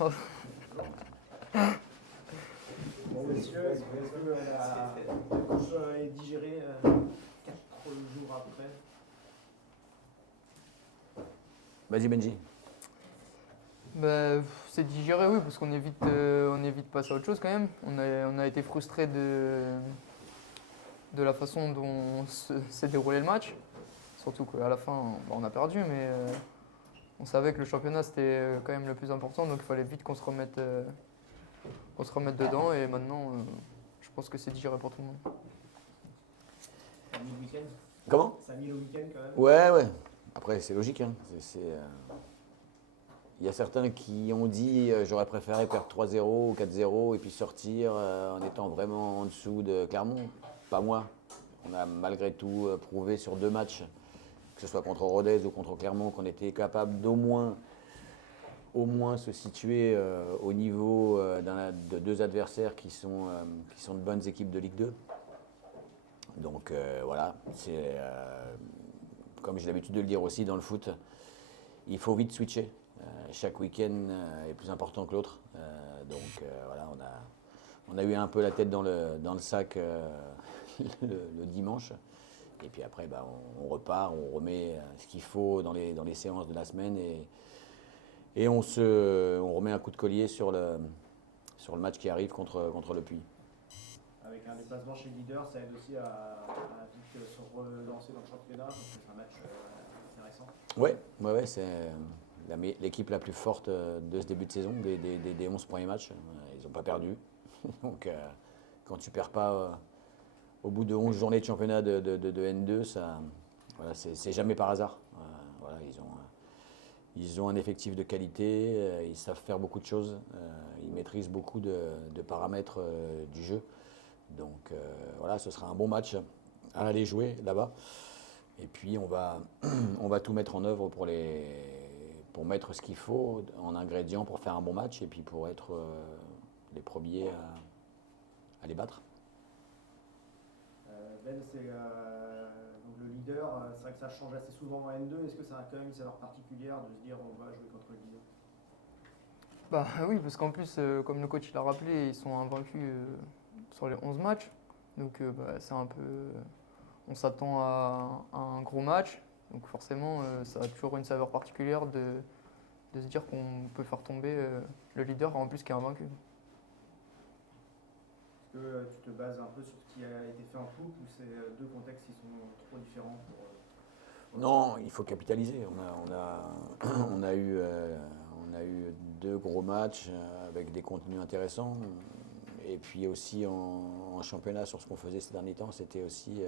Bon, messieurs, est-ce que la couche est digérée 4 jours après? Vas-y Benji. C'est digéré, oui, parce qu'on est vite passé à autre chose quand même. On a été frustrés de la façon dont s'est déroulé le match. Surtout qu'à la fin, on a perdu, mais on savait que le championnat c'était quand même le plus important, donc il fallait vite qu'on se remette dedans. Et maintenant, je pense que c'est digéré pour tout le monde. Ça a mis le week-end? Comment? Ça a mis le week-end quand même? Ouais. Après, c'est logique. Hein. Il y a certains qui ont dit j'aurais préféré perdre 3-0 ou 4-0 et puis sortir en étant vraiment en dessous de Clermont. Pas moi. On a malgré tout prouvé sur 2 matchs, que ce soit contre Rodez ou contre Clermont, qu'on était capable au moins se situer au niveau de 2 adversaires qui sont de bonnes équipes de Ligue 2. Donc voilà, c'est comme j'ai l'habitude de le dire aussi dans le foot, il faut vite switcher. Chaque week-end est plus important que l'autre. Donc voilà, on a eu un peu la tête dans le sac le dimanche. Et puis après, on repart, on remet ce qu'il faut dans les séances de la semaine et on remet un coup de collier sur le match qui arrive contre Le Puy. Avec un déplacement chez le leader, ça aide aussi à vite se relancer dans le championnat, parce que c'est un match intéressant. Ouais, c'est l'équipe la plus forte de ce début de saison, des 11 premiers matchs. Ils n'ont pas perdu. Donc quand tu ne perds pas au bout de 11 journées de championnat de N2, voilà, c'est jamais par hasard. Voilà, ils ont un effectif de qualité, ils savent faire beaucoup de choses, ils maîtrisent beaucoup de paramètres du jeu. Donc voilà, ce sera un bon match à aller jouer là-bas. Et puis on va tout mettre en œuvre pour mettre ce qu'il faut en ingrédients pour faire un bon match et puis pour être les premiers à les battre. Ben, c'est donc le leader, c'est vrai que ça change assez souvent en N2. Est-ce que ça a quand même une saveur particulière de se dire on va jouer contre le leader? Oui, parce qu'en plus, comme le coach l'a rappelé, ils sont invaincus sur les 11 matchs. Donc c'est un peu. On s'attend à un gros match. Donc forcément, ça a toujours une saveur particulière de se dire qu'on peut faire tomber le leader en plus qui est invaincu. Est-ce que tu te bases un peu sur ce qui a été fait en coupe ou c'est 2 contextes qui sont trop différents pour Non, il faut capitaliser. On a eu 2 gros matchs avec des contenus intéressants. Et puis aussi en championnat, sur ce qu'on faisait ces derniers temps, c'était aussi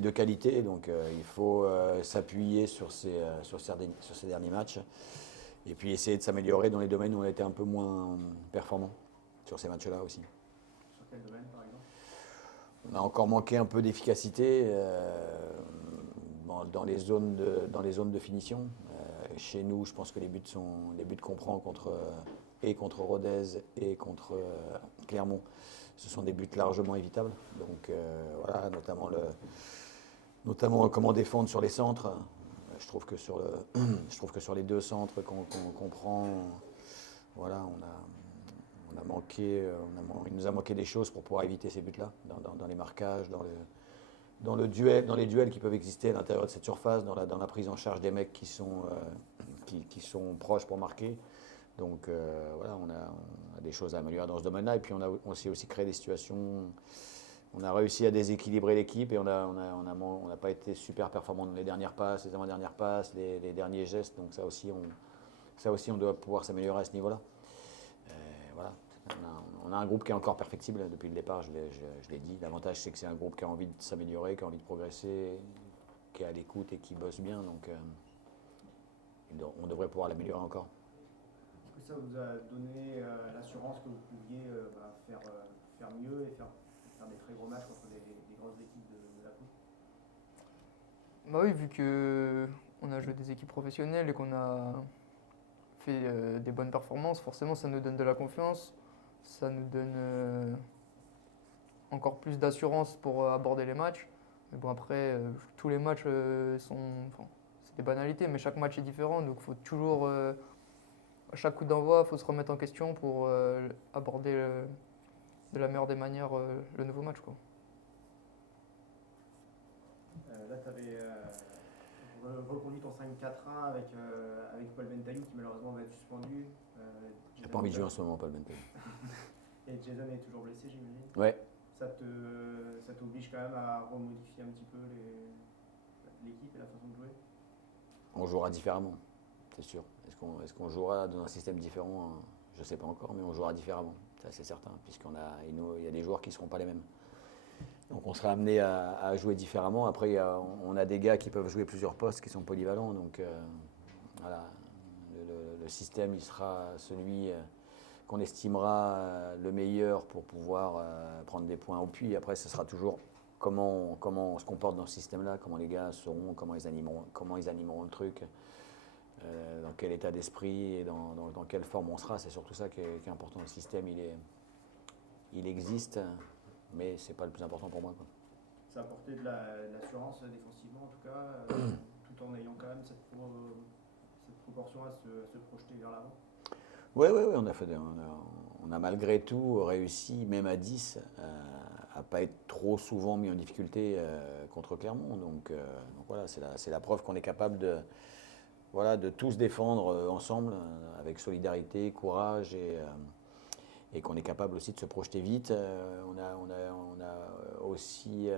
de qualité. Donc il faut s'appuyer sur ces derniers matchs. Et puis essayer de s'améliorer dans les domaines où on a été un peu moins performant sur ces matchs-là aussi. Sur quel domaine par exemple? On a encore manqué un peu d'efficacité dans les zones de finition. Chez nous, je pense que les buts qu'on prend contre Rodez et contre Clermont, ce sont des buts largement évitables. Donc voilà, notamment comment défendre sur les centres. Je trouve que sur les 2 centres qu'on prend, voilà, il nous a manqué des choses pour pouvoir éviter ces buts-là, dans les marquages, dans les duels qui peuvent exister à l'intérieur de cette surface, dans la prise en charge des mecs qui sont proches pour marquer. Donc voilà, on a des choses à améliorer dans ce domaine-là. Et puis on s'est aussi créé des situations. On a réussi à déséquilibrer l'équipe et on n'a pas été super performant dans les dernières passes, les avant-dernières passes, les derniers gestes. Donc ça aussi, on doit pouvoir s'améliorer à ce niveau-là. Voilà. On a un groupe qui est encore perfectible depuis le départ, je l'ai dit. L'avantage, c'est que c'est un groupe qui a envie de s'améliorer, qui a envie de progresser, qui est à l'écoute et qui bosse bien. Donc on devrait pouvoir l'améliorer encore. Est-ce que ça vous a donné l'assurance que vous pouviez faire mieux et faire des très gros matchs contre des grosses équipes de la Coupe? Oui, vu qu'on a joué des équipes professionnelles et qu'on a fait des bonnes performances, forcément ça nous donne de la confiance, ça nous donne encore plus d'assurance pour aborder les matchs. Mais bon après, tous les matchs c'est des banalités, mais chaque match est différent, donc il faut toujours à chaque coup d'envoi, il faut se remettre en question pour aborder de la meilleure des manières le nouveau match, quoi. Là, tu avais reconduit ton 5-4-1 avec Paul Bentaillou qui malheureusement va être suspendu. J'ai pas envie de jouer en ce moment, Paul Bentaillou. Et Jason est toujours blessé, j'imagine. Ouais. Ça t'oblige quand même à remodifier un petit peu l'équipe et la façon de jouer. On jouera différemment, c'est sûr. Est-ce qu'on jouera dans un système différent? Je ne sais pas encore, mais on jouera différemment, ça c'est certain, il y a des joueurs qui ne seront pas les mêmes. Donc on sera amené à jouer différemment. Après, on a des gars qui peuvent jouer plusieurs postes, qui sont polyvalents. Donc voilà, le système, il sera celui qu'on estimera le meilleur pour pouvoir prendre des points au puits. Après, ce sera toujours comment on se comporte dans ce système-là, comment les gars seront, comment ils animeront le truc, dans quel état d'esprit et dans quelle forme on sera. C'est surtout ça qui est important. Le système, il existe, mais c'est pas le plus important pour moi, quoi. Ça a apporté de l'assurance défensivement en tout cas, tout en ayant quand même cette proportion à se projeter vers l'avant. Oui, on a malgré tout réussi, même à 10, à pas être trop souvent mis en difficulté contre Clermont. Donc voilà, c'est la preuve qu'on est capable de tous défendre ensemble, avec solidarité, courage, et qu'on est capable aussi de se projeter vite. On a aussi,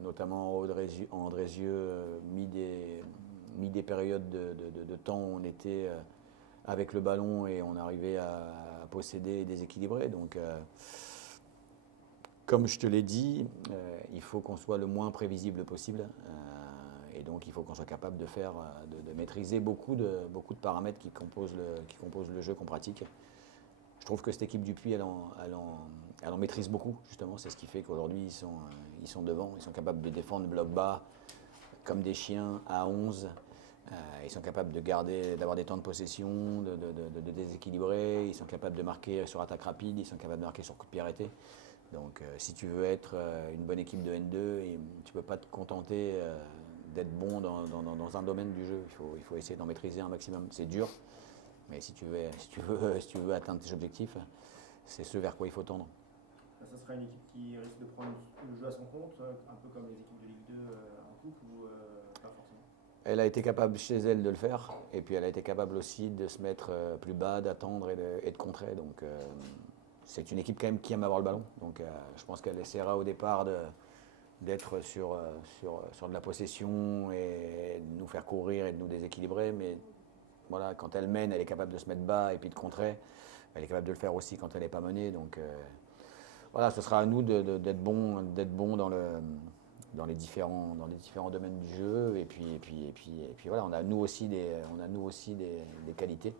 notamment en Andrézieux, mis des périodes de temps où on était avec le ballon et on arrivait à posséder et déséquilibrer. Donc, comme je te l'ai dit, il faut qu'on soit le moins prévisible possible. Et donc, il faut qu'on soit capable de maîtriser beaucoup de paramètres qui composent le jeu qu'on pratique. Je trouve que cette équipe du Puy, elle en maîtrise beaucoup, justement. C'est ce qui fait qu'aujourd'hui, ils sont devant. Ils sont capables de défendre bloc bas comme des chiens à 11. Ils sont capables d'avoir des temps de possession, de déséquilibrer. Ils sont capables de marquer sur attaque rapide. Ils sont capables de marquer sur coup de pied arrêté. Donc, si tu veux être une bonne équipe de N2, tu ne peux pas te contenter d'être bon dans un domaine du jeu. Il faut essayer d'en maîtriser un maximum. C'est dur. Mais si tu veux atteindre tes objectifs, c'est ce vers quoi il faut tendre. Ça sera une équipe qui risque de prendre le jeu à son compte, un peu comme les équipes de Ligue 2 en coupe, ou pas forcément? Elle a été capable chez elle de le faire, et puis elle a été capable aussi de se mettre plus bas, d'attendre et de contrer. Donc c'est une équipe quand même qui aime avoir le ballon. Donc je pense qu'elle essaiera au départ d'être sur de la possession et de nous faire courir et de nous déséquilibrer. Mais voilà, quand elle mène, elle est capable de se mettre bas et puis de contrer. Elle est capable de le faire aussi quand elle n'est pas menée. Donc voilà, ce sera à nous d'être bon dans les différents domaines du jeu. Et puis voilà, on a nous aussi des qualités.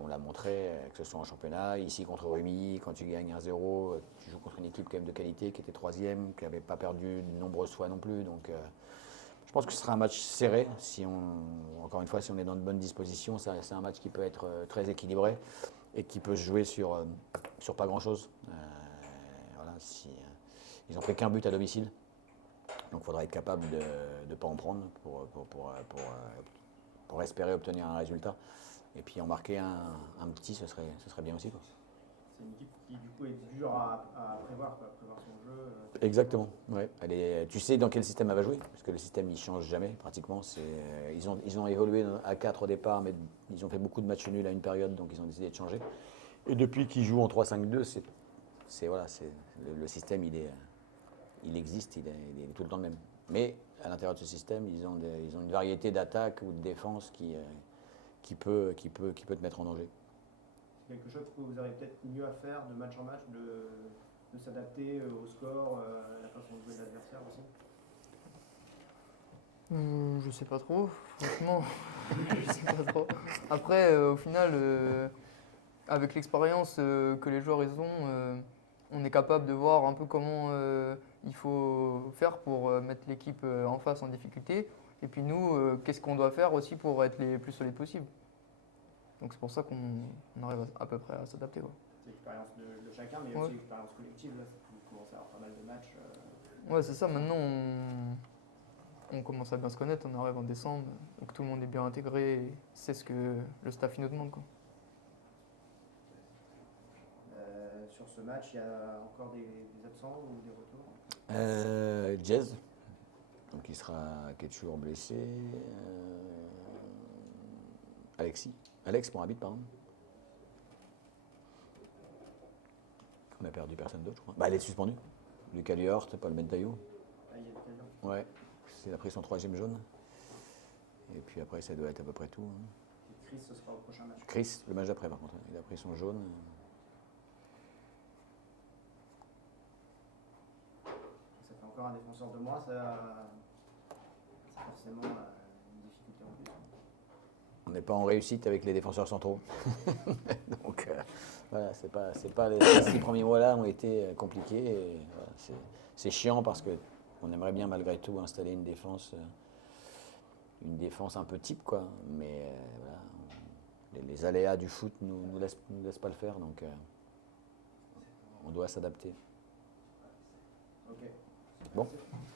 On l'a montré, que ce soit en championnat, ici contre Rumi, quand tu gagnes 1-0, tu joues contre une équipe quand même de qualité qui était troisième, qui n'avait pas perdu de nombreuses fois non plus. Donc je pense que ce sera un match serré. Encore une fois, si on est dans de bonnes dispositions, c'est un match qui peut être très équilibré et qui peut se jouer sur pas grand-chose. Voilà, ils n'ont pris qu'un but à domicile, donc il faudra être capable de ne pas en prendre pour espérer obtenir un résultat. Et puis en marquer un petit, ce serait bien aussi, quoi. C'est une équipe qui du coup est dure à prévoir son jeu. Exactement, ouais. Tu sais dans quel système elle va jouer, parce que le système il change jamais pratiquement. Ils ont évolué à 4 au départ, mais ils ont fait beaucoup de matchs nuls à une période, donc ils ont décidé de changer. Et depuis qu'ils jouent en 3-5-2, le système il existe, il est tout le temps le même. Mais à l'intérieur de ce système, ils ont une variété d'attaques ou de défense qui peut te mettre en danger. C'est quelque chose que vous aurez peut-être mieux à faire de match en match, de s'adapter au score, à la façon de jouer de l'adversaire aussi? Je sais pas trop, franchement. Je sais pas trop. Après, au final, avec l'expérience que les joueurs ils ont, on est capable de voir un peu comment il faut faire pour mettre l'équipe en face en difficulté. Et puis nous, qu'est-ce qu'on doit faire aussi pour être les plus solides possible. Donc c'est pour ça qu'on arrive à peu près à s'adapter. C'est l'expérience de chacun, mais aussi l'expérience collective. Là, vous commencez à avoir pas mal de matchs. Ouais, c'est ça. Maintenant, on commence à bien se connaître. On arrive en décembre, donc tout le monde est bien intégré et c'est ce que le staff nous demande, quoi. sur ce match, il y a encore des absents ou des retours? Jazz, donc qui est toujours blessé. Alex Morabit, pardon. On a perdu personne d'autre, je crois. Bah, elle est suspendue. Lucas Liort, Paul Bentaillou. Ah, il y a l'occasion. Ouais, il a pris son 3e jaune. Et puis après, ça doit être à peu près tout. Hein. Et Chris, ce sera au prochain match. Chris, le match d'après, par contre, il a pris son jaune. Ça fait encore un défenseur de moins, c'est forcément une difficulté en plus. On n'est pas en réussite avec les défenseurs centraux. Donc voilà, c'est pas les 6 premiers mois-là ont été compliqués. Et, voilà, c'est chiant parce qu'on aimerait bien malgré tout installer une défense un peu type, quoi. Mais voilà, les aléas du foot nous laissent pas le faire, donc on doit s'adapter. Ok. Bon. Merci.